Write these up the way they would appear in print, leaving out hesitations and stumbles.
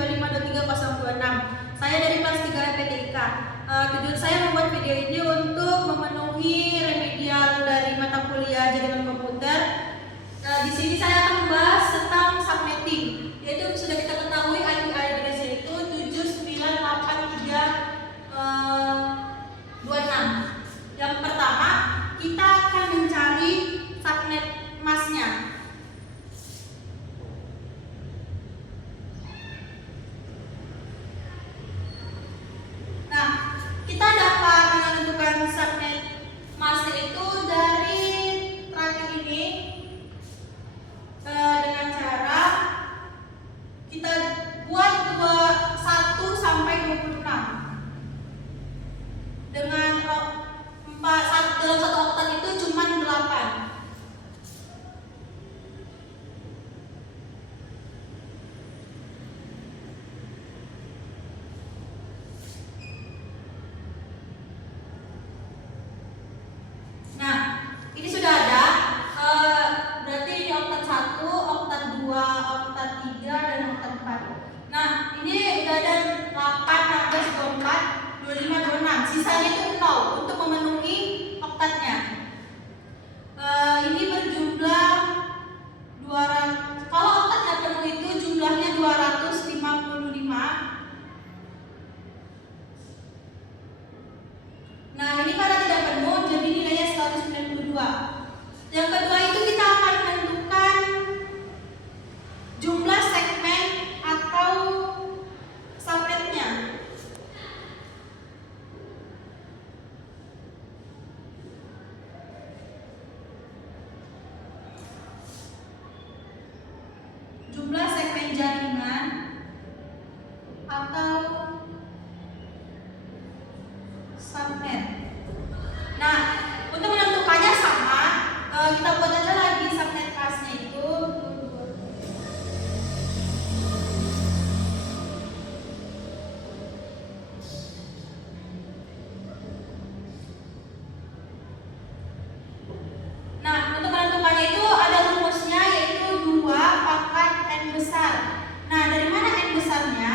992523026. Saya dari kelas 3 PTIK. Tujuan saya membuat video ini untuk memenuhi remedial dari mata kuliah jaringan komputer. Di sini saya akan membahas tentang subnetting, yaitu sudah kita ketahui IP address itu 798326. Yang pertama, kita akan mencari subnet masknya. Nah, kita dapat menentukan subnet mask itu dari tracker ini dengan cara kita buat 21 sampai 26 dengan dalam satu oktat itu cuma 8. Nah, ini sudah ada. Berarti ini oktat 1, oktat 2, oktat 3, dan oktat 4. Nah, ini udah ada 8, 16, 24, 25, 26. Sisanya itu 0 untuk memenuhi oktatnya. Ini berjumlah 200. Kalau oktatnya penuh itu jumlahnya 255. Nah, ini karena tidak penuh, jadi nilainya 192. Yang kedua itu kita akan menentukan jumlah segmen atau subnetnya. Jumlah segmen jaringan atau subnet. Nah, untuk menentukannya sama, kita buat aja lagi subnet class-nya itu. Nah, untuk menentukannya itu ada rumusnya, yaitu 2 pangkat N besar. Nah, dari mana N besarnya?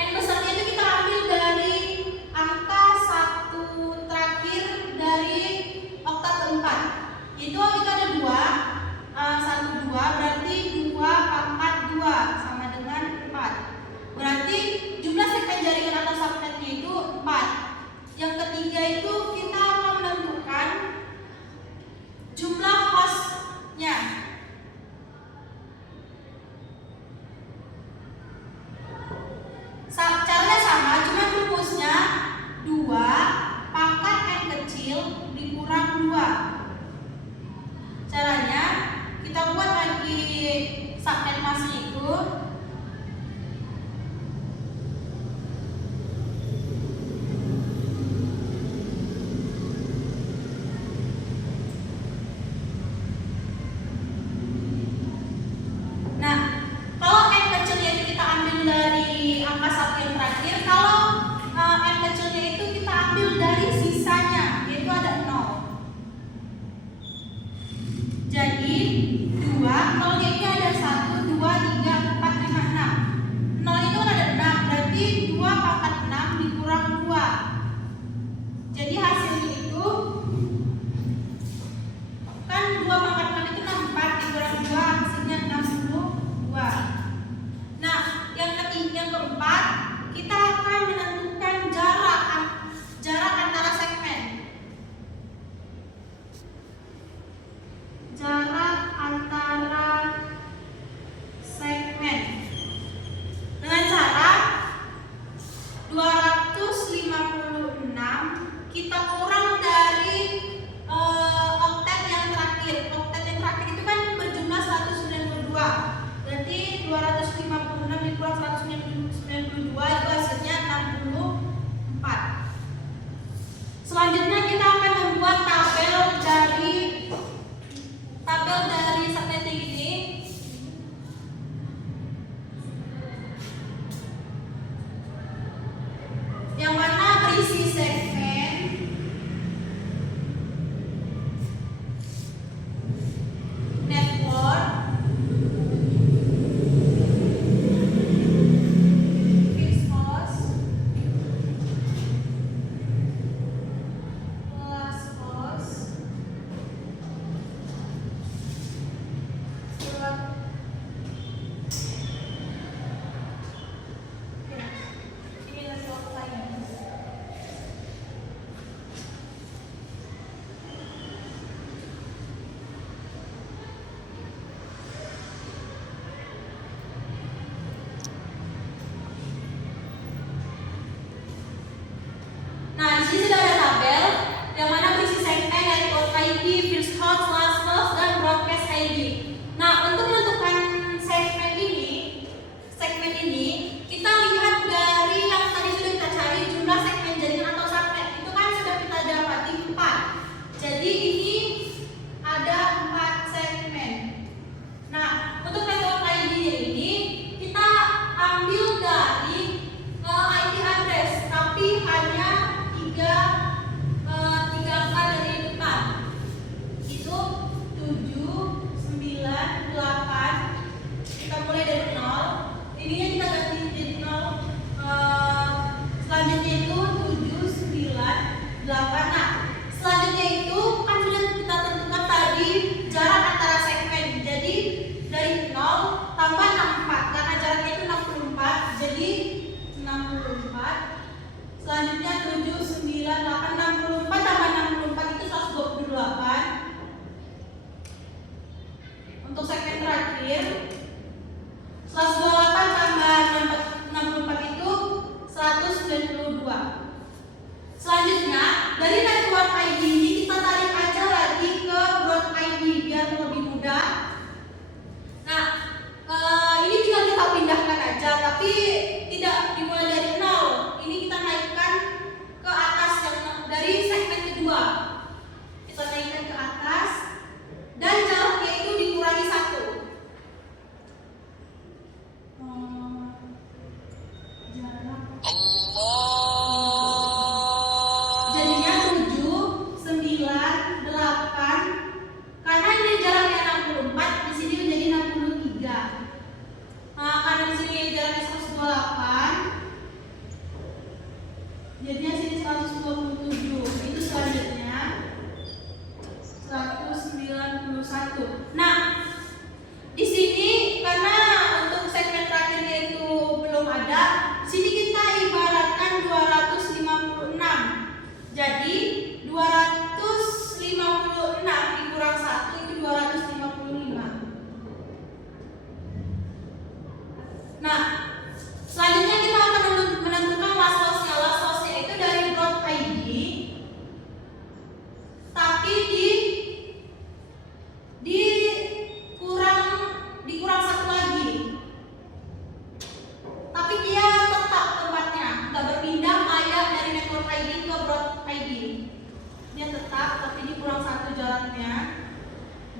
N besarnya itu kita ambil dari angka 1 terakhir dari oktat keempat. Yaitu kita ada 2, 1, 2, berarti 2 pangkat 2 sama dengan 4. Berarti jumlah segmen jaringan atau subnetnya itu 4. Yang ketiga itu kita akan menentukan jumlah hostnya. Caranya sama, cuma rumusnya 2 pangkat N kecil dikurang 2. Caranya kita buat lagi subnet masknya itu. Nah, kalau N kecilnya itu kita ambil dari angka 1 yang terakhir. Kalau N kecilnya itu kita ambil dari sisanya, yaitu ada 0. Jadi 2, 0-nya ini ada 1, 2, 3, 4, 5, 6. 0 itu kan ada 6, berarti 2 pangkat 6 dikurang 2. Jadi hasilnya itu kan 2 pangkat 6 itu 64 dikurang 2, hasilnya 62. Nah, yang keempat, kita akan menentukan jarak antara segmen. Jarak antara segmen dengan cara 256 kita kurang dari oktet yang terakhir. Oktet yang terakhir itu kan berjumlah 192. Berarti 256 dikurang 192 itu hasilnya 64. Selanjutnya kita akan membuat tabel Selanjutnya 7, 9, 8, 64 tambah 64 itu 128. Untuk segmen terakhir 128 tambah 64 itu 192. Selanjutnya dari network ID ini kita tarik aja lagi ke broad ID biar lebih mudah. Nah, ini tinggal kita pindahkan aja, tapi tidak dimulai dari 0. Ini kita naikkan ke atas yang dari segmen kedua. Kita naikkan ke atas dan jaraknya itu dikurangi 1. Jadinya 7, 9, 8. Karena ini jaraknya 64, di sini menjadi 63. Nah, karena di sini jaraknya 128, jadinya sini 127. Itu selanjutnya 191. Nah, di sini karena untuk segmen terakhirnya itu belum ada, sini kita ibaratkan 256. Jadi 256 dikurang 1 itu 255. Nah, selanjutnya kita akan menentukan last loss-nya. Last loss-nya itu dari broad ID, tapi dikurang 1 lagi. Tapi dia tetap tempatnya, nggak berpindah kayak dari network ID ke broad ID. Dia tetap, tapi dikurang 1 jaraknya.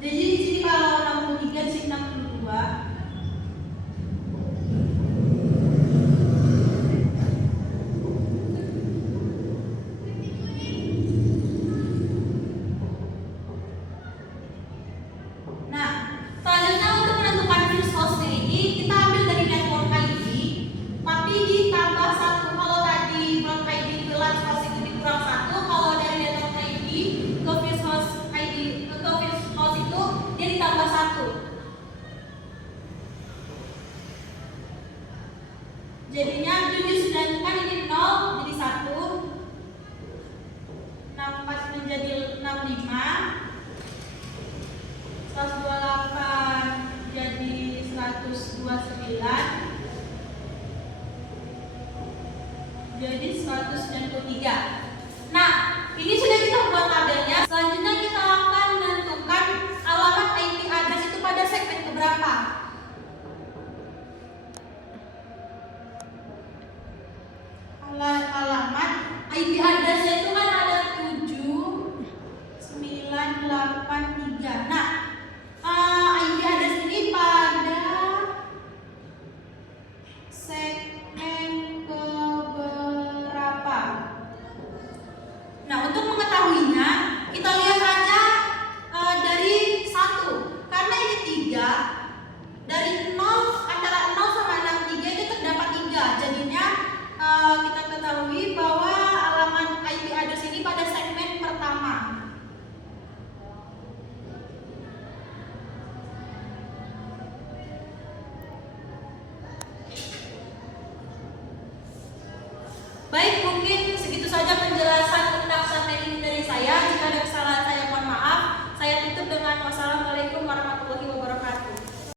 Jadi di sini kalau 63, di sini 62. Jadinya 79 kan ini 0 jadi 1, 64 menjadi 65, 128 jadi 129, jadi 193. Nah, ini sudah kita buat tabelnya. Selanjutnya kita akan menentukan alamat IP address itu pada segmen keberapa. Alamat IP address itu kan ada 7, 9, 8, 3. Nah, IP address ini pada segmen keberapa? Nah, untuk mengetahuinya kita lihat aja dari 1. Karena ini 3, dari 0 antara 0 sama 63 itu terdapat 3. Jadinya kita ketahui bahwa